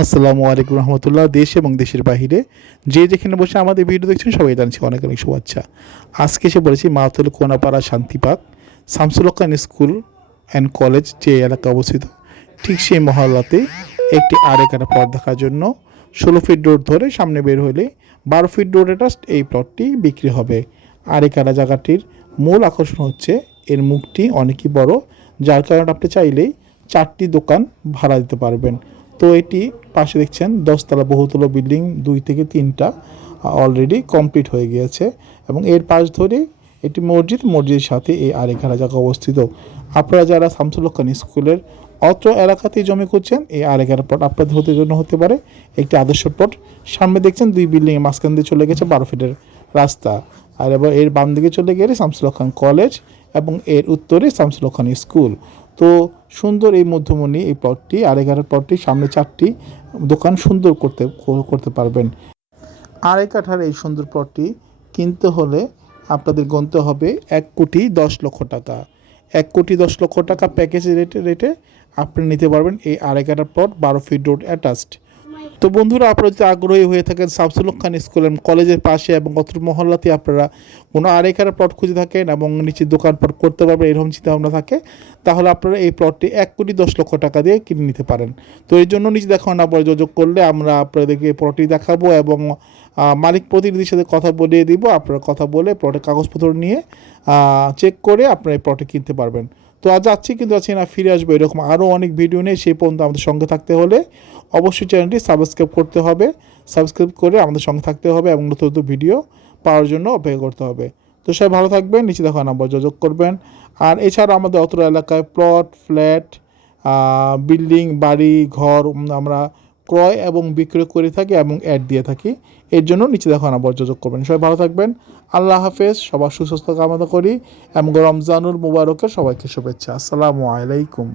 আসসালামু আলাইকুম রহমতুল্লাহ। দেশ এবং দেশের বাহিরে যে যেখানে বসে আমাদের ভিডিও দেখছেন সবাই জানছি অনেক অনেক শুভেচ্ছা। আজকে এসে বলেছি মাওতল কোনাপাড়া শান্তিপাক শামসুল হক স্কুল অ্যান্ড কলেজ যে এলাকা অবস্থিত, ঠিক সেই মহল্লাতে একটি আড়েকাটা প্লট দেখার জন্য 16 ফিট রোড ধরে সামনে বের হলে 12 ফিট রোডে জাস্ট এই প্লটটি বিক্রি হবে। আড়েকাটা জায়গাটির মূল আকর্ষণ হচ্ছে এর মুখটি অনেকই বড়, যার কারণে আপনি চাইলেই 4টি দোকান ভাড়া দিতে পারবেন। তো এটি পাশে দেখছেন 10তলা বহুতল বিল্ডিং 2 থেকে 3টা অলরেডি কমপ্লিট হয়ে গিয়েছে এবং এর পাশ ধরে এটি মসজিদের সাথে এই আরেকখানা জায়গা অবস্থিত। আপনারা যারা শামসুল হক স্কুলের অত্র এলাকাতেই জমি করছেন, এই আরেকখানা প্লট আপনাদের জন্য হতে পারে একটি আদর্শ প্লট। সামনে দেখছেন 2 বিল্ডিংয়ের মাঝখান দিয়ে চলে গেছে 12 ফিটের রাস্তা, আর এবার এর বাম দিকে চলে গেলে শামসুল হক কলেজ এবং এর উত্তরে শামসুল হক স্কুল। তো সুন্দর এই মধ্যমণি এই প্লটটি আড়াই প্লটটি সামনে 4টি দোকান সুন্দর করতে পারবেন। আড়াই কাঠার এই সুন্দর প্লটটি কিনতে হলে আপনাদের গুনতে হবে 1,10,00,000 টাকা। 1,10,00,000 টাকা প্যাকেজ রেটে আপনি নিতে পারবেন এই আড়াই কাঠা প্লট, 12 ফিট রোড অ্যাটাচড। তো বন্ধুরা, আপনারা যদি আগ্রহী হয়ে থাকেন শামসুল হক স্কুল এবং কলেজের পাশে এবং অত্র মহল্লাতে আপনারা কোনো আড়াইখানা প্লট খুঁজে থাকেন এবং নিচে দোকানপাট করতে পারবেন এরকম চিন্তাভাবনা থাকে, তাহলে আপনারা এই প্লটটি 1,10,00,000 টাকা দিয়ে কিনে নিতে পারেন। তো এই জন্য নিচে দেখানো নাম্বারে যোগাযোগ করলে আমরা আপনাদেরকে প্লটটি দেখাবো এবং মালিক প্রতিনিধির সাথে কথা বলিয়ে দিব। আপনারা কথা বলে প্লটের কাগজপত্র নিয়ে চেক করে আপনারা এই প্লটটি কিনতে পারবেন। তো আজ যাচ্ছি কিন্তু আছি না, ফিরে আসবো এরকম আরও অনেক ভিডিও নিয়ে। সেই পর্যন্ত আমাদের সঙ্গে থাকতে হলে অবশ্যই চ্যানেলটি সাবস্ক্রাইব করতে হবে, সাবস্ক্রাইব করে আমাদের সঙ্গে থাকতে হবে এবং নতুন নতুন ভিডিও পাওয়ার জন্য অপেক্ষা করতে হবে। তো সবাই ভালো থাকবেন, নিচে দেখা নাম্বার যোগাযোগ করবেন। আর এছাড়া আমাদের অত্র এলাকায় প্লট, ফ্ল্যাট, বিল্ডিং, বাড়ি, ঘর আমরা ক্রয় এবং বিক্রয় করে থাকি এবং অ্যাড দিয়ে থাকি। এর জন্য নিচে দেখা নাম্বার যোগাযোগ করবেন। সবাই ভালো থাকবেন, আল্লাহ হাফেজ। সবার সুস্বাস্থ্য কামনা করি এবং রমজানুল মুবারকের সবাইকে শুভেচ্ছা। আসসালামু আলাইকুম।